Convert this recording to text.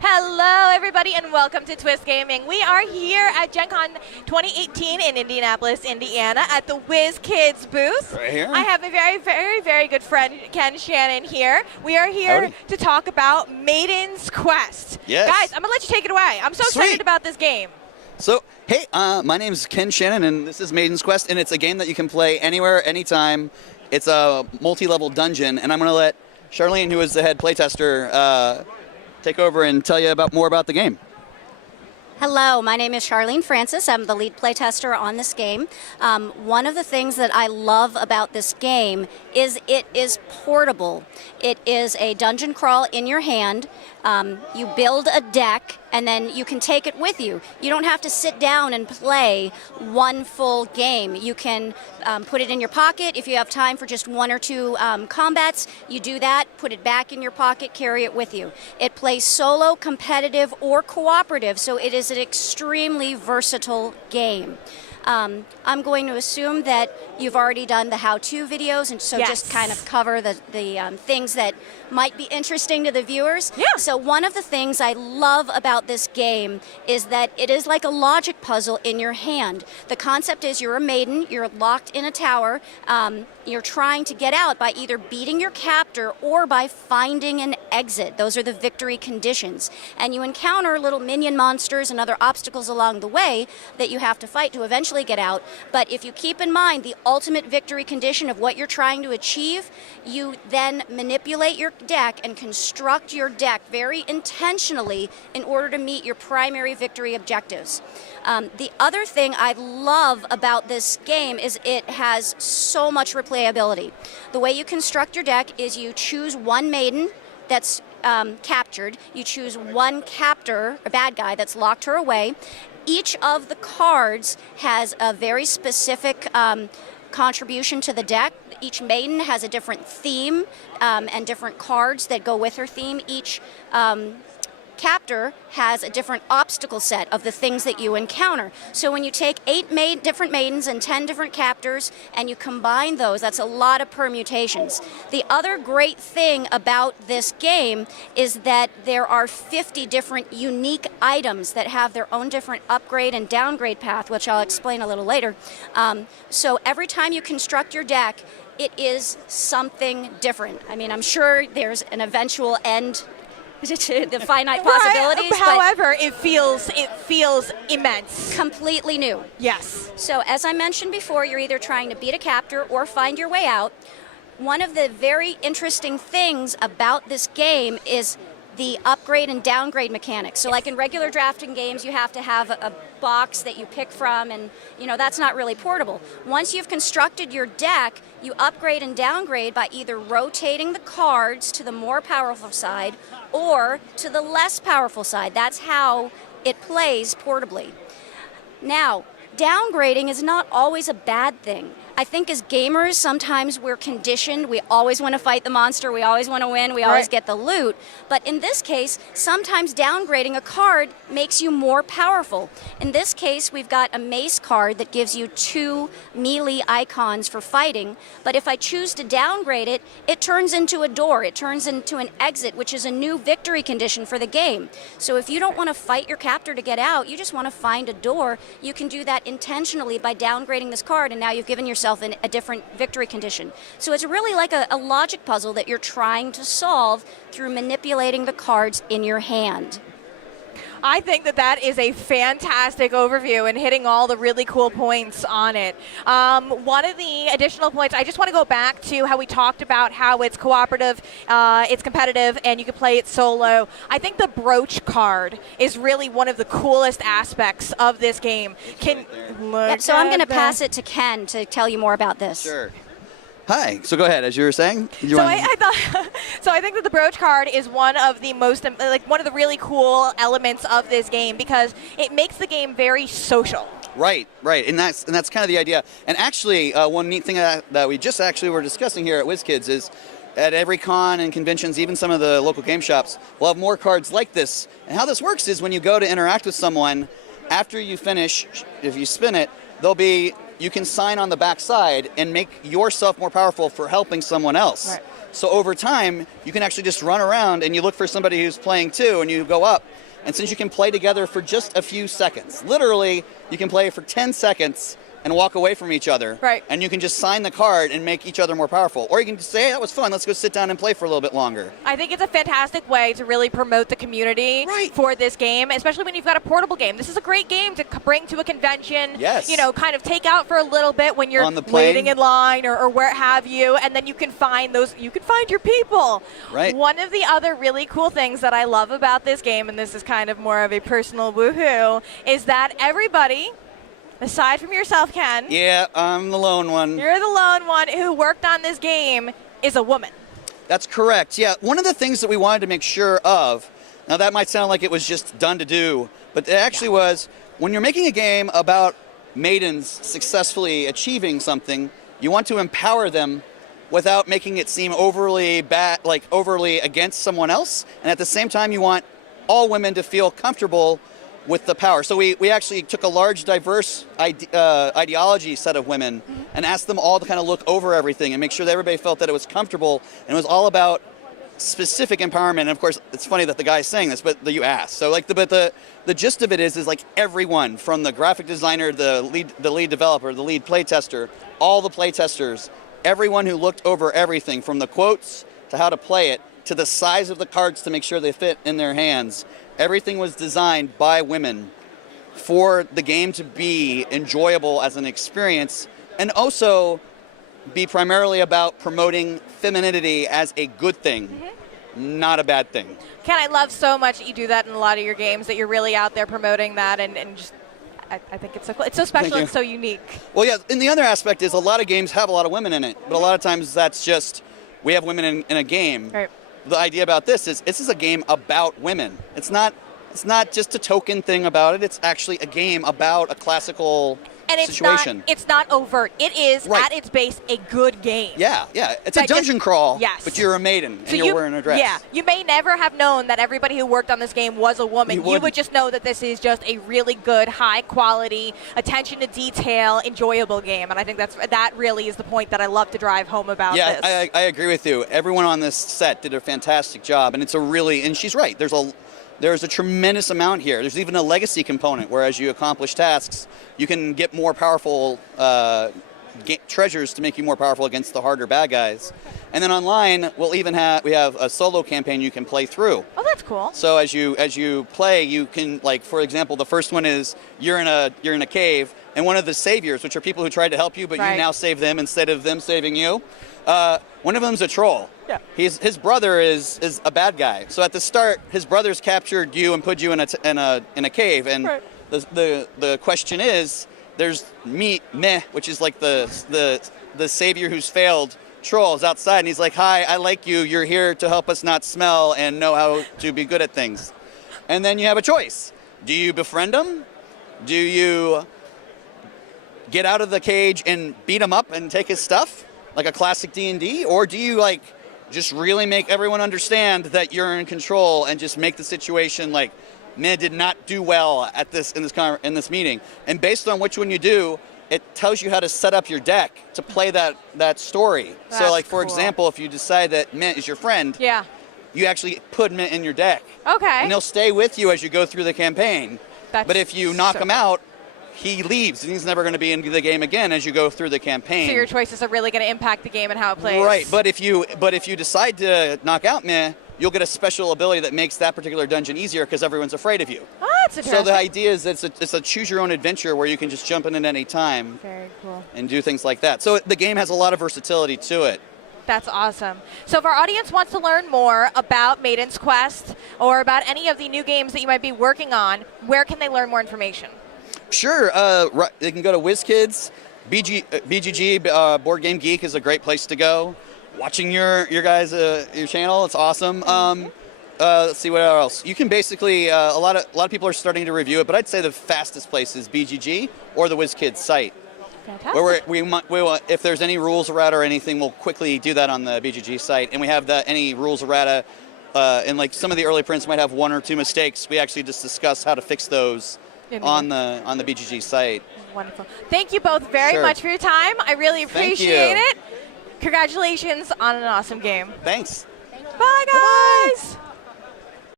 Hello, everybody, and welcome to Twist Gaming. We are here at Gen Con 2018 in Indianapolis, Indiana, at the WizKids booth. Right here. I have a very good friend, Ken Shannon, here. We are here to talk about Maiden's Quest. Yes. Guys, I'm going to let you take it away. I'm so excited about this game. So, hey, my name's Ken Shannon, and this is Maiden's Quest, and it's a game that you can play anywhere, anytime. It's a multi-level dungeon, and I'm going to let Charlene, who is the head playtester, take over and tell you more about the game. Hello, my name is Charlene Francis. I'm the lead playtester on this game. One of the things that I love about this game is it is portable. It is a dungeon crawl in your hand. You build a deck and then you can take it with you. You don't have to sit down and play one full game. You can put it in your pocket. If you have time for just one or two combats, you do that, put it back in your pocket, carry it with you. It plays solo, competitive, or cooperative, so it is an extremely versatile game. I'm going to assume that you've already done the how-to videos, and so just kind of cover the things that might be interesting to the viewers. Yeah. So one of the things I love about this game is that it is like a logic puzzle in your hand. The concept is you're a maiden, you're locked in a tower, you're trying to get out by either beating your captor or by finding an exit. Those are the victory conditions. And you encounter little minion monsters and other obstacles along the way that you have to fight to eventually get out. But if you keep in mind the ultimate victory condition of what you're trying to achieve, you then manipulate your deck and construct your deck very intentionally in order to meet your primary victory objectives. The other thing I love about this game is it has so much replayability. The way you construct your deck is you choose one maiden that's captured, you choose one captor, a bad guy that's locked her away. Each of the cards has a very specific contribution to the deck. Each maiden has a different theme and different cards that go with her theme. Each captor has a different obstacle set of the things that you encounter. So when you take 8 different maidens and 10 different captors and you combine those, that's a lot of permutations. The other great thing about this game is that there are 50 different unique items that have their own different upgrade and downgrade path, which I'll explain a little later. So every time you construct your deck, it is something different. I mean, I'm sure there's an eventual end to the finite possibilities. Right. However, it feels immense. Completely new. Yes. So as I mentioned before, you're either trying to beat a captor or find your way out. One of the very interesting things about this game is the upgrade and downgrade mechanics. So like in regular drafting games, you have to have a box that you pick from, and that's not really portable. Once you've constructed your deck, you upgrade and downgrade by either rotating the cards to the more powerful side or to the less powerful side. That's how it plays portably. Now, downgrading is not always a bad thing. I think as gamers, sometimes we're conditioned. We always want to fight the monster. We always want to win. We always get the loot. But in this case, sometimes downgrading a card makes you more powerful. In this case, we've got a mace card that gives you 2 melee icons for fighting. But if I choose to downgrade it, it turns into a door. It turns into an exit, which is a new victory condition for the game. So if you don't want to fight your captor to get out, you just want to find a door, you can do that intentionally by downgrading this card, and now you've given yourself in a different victory condition. So it's really like a logic puzzle that you're trying to solve through manipulating the cards in your hand. I think that is a fantastic overview and hitting all the really cool points on it. One of the additional points, I just want to go back to how we talked about how it's cooperative, it's competitive, and you can play it solo. I think the brooch card is really one of the coolest aspects of this game. So I'm going to pass it to Ken to tell you more about this. Sure. Hi. So go ahead, as you were saying. I think that the brooch card is one of the one of the really cool elements of this game because it makes the game very social. Right, and that's kind of the idea. And actually, one neat thing that we just actually were discussing here at WizKids is at every con and conventions, even some of the local game shops, we'll have more cards like this. And how this works is when you go to interact with someone, after you finish, if you spin it, you can sign on the back side and make yourself more powerful for helping someone else. Right. So over time, you can actually just run around and you look for somebody who's playing too, and you go up. And since you can play together for just a few seconds, literally, you can play for 10 seconds and walk away from each other. Right. And you can just sign the card and make each other more powerful. Or you can just say, hey, that was fun, let's go sit down and play for a little bit longer. I think it's a fantastic way to really promote the community for this game, especially when you've got a portable game. This is a great game to bring to a convention, Yes. you know, kind of take out for a little bit when you're On the plane. waiting in line or where have you, and then you can find your people. Right. One of the other really cool things that I love about this game, and this is kind of more of a personal woohoo, is that everybody, aside from yourself, Ken. Yeah, I'm the lone one. You're the lone one who worked on this game is a woman. That's correct. Yeah, one of the things that we wanted to make sure of, now that might sound like it was just done to do, but it actually was, when you're making a game about maidens successfully achieving something, you want to empower them without making it seem overly bad, like overly against someone else, and at the same time you want all women to feel comfortable with the power. So we actually took a large, diverse ideology set of women and asked them all to kind of look over everything and make sure that everybody felt that it was comfortable, and it was all about specific empowerment. And of course, it's funny that the guy's saying this, but you asked. So like, the gist of it is like everyone from the graphic designer, the lead developer, the lead playtester, all the playtesters, everyone who looked over everything from the quotes to how to play it to the size of the cards to make sure they fit in their hands. Everything was designed by women for the game to be enjoyable as an experience, and also be primarily about promoting femininity as a good thing, not a bad thing. Ken, I love so much that you do that in a lot of your games, that you're really out there promoting that, and just I think it's so cool. It's so special and so unique. Well, yeah, and the other aspect is a lot of games have a lot of women in it, but a lot of times that's just, we have women in a game. Right. The idea about this is a game about women. It's not just a token thing about it. It's actually a game about a classical situation. It's not overt. It is at its base a good game. Yeah. It's a dungeon crawl. Yes. But you're a maiden and you're wearing a dress. Yeah. You may never have known that everybody who worked on this game was a woman. You would just know that this is just a really good, high quality, attention to detail, enjoyable game. And I think that really is the point that I love to drive home about this. Yeah, I agree with you. Everyone on this set did a fantastic job, and and she's right. There's a tremendous amount here. There's even a legacy component where as you accomplish tasks, you can get more powerful treasures to make you more powerful against the harder bad guys. And then online, we have a solo campaign you can play through. Oh, that's cool. So as you play, you can, like, for example, the first one is you're in a cave, and one of the saviors, which are people who tried to help you, but you now save them instead of them saving you. One of them's a troll. Yeah. His brother is a bad guy. So at the start, his brother's captured you and put you in a cave. And the question is, there's Meh, which is like the savior who's failed troll, is outside, and he's like, hi, I like you. You're here to help us not smell and know how to be good at things. And then you have a choice. Do you befriend him? Do you get out of the cage and beat him up and take his stuff, like a classic D&D? Or do you, like, just really make everyone understand that you're in control and just make the situation like, Meh did not do well at in this meeting? And based on which one you do, it tells you how to set up your deck to play that story. So, like, for example, if you decide that Meh is your friend, you actually put Meh in your deck. Okay. And he'll stay with you as you go through the campaign. But if you knock him out, he leaves, and he's never going to be in the game again as you go through the campaign. So your choices are really going to impact the game and how it plays. Right, but if you decide to knock out Meh, you'll get a special ability that makes that particular dungeon easier because everyone's afraid of you. Oh, that's interesting. So the idea is that it's a choose-your-own-adventure where you can just jump in at any time. Very cool. And do things like that. So the game has a lot of versatility to it. That's awesome. So if our audience wants to learn more about Maiden's Quest or about any of the new games that you might be working on, where can they learn more information? Sure. They can go to WizKids. BGG, Board Game Geek, is a great place to go. Watching your guys' your channel, it's awesome. Let's see what else. You can basically a lot of people are starting to review it, but I'd say the fastest place is BGG or the WizKids site. Fantastic. Where if there's any rules errata or anything, we'll quickly do that on the BGG site, and we have any rules errata. And like some of the early prints might have one or two mistakes. We actually just discuss how to fix those on the BGG site. Wonderful. Thank you both very much for your time. I really appreciate it. Congratulations on an awesome game. Thanks. Bye, guys.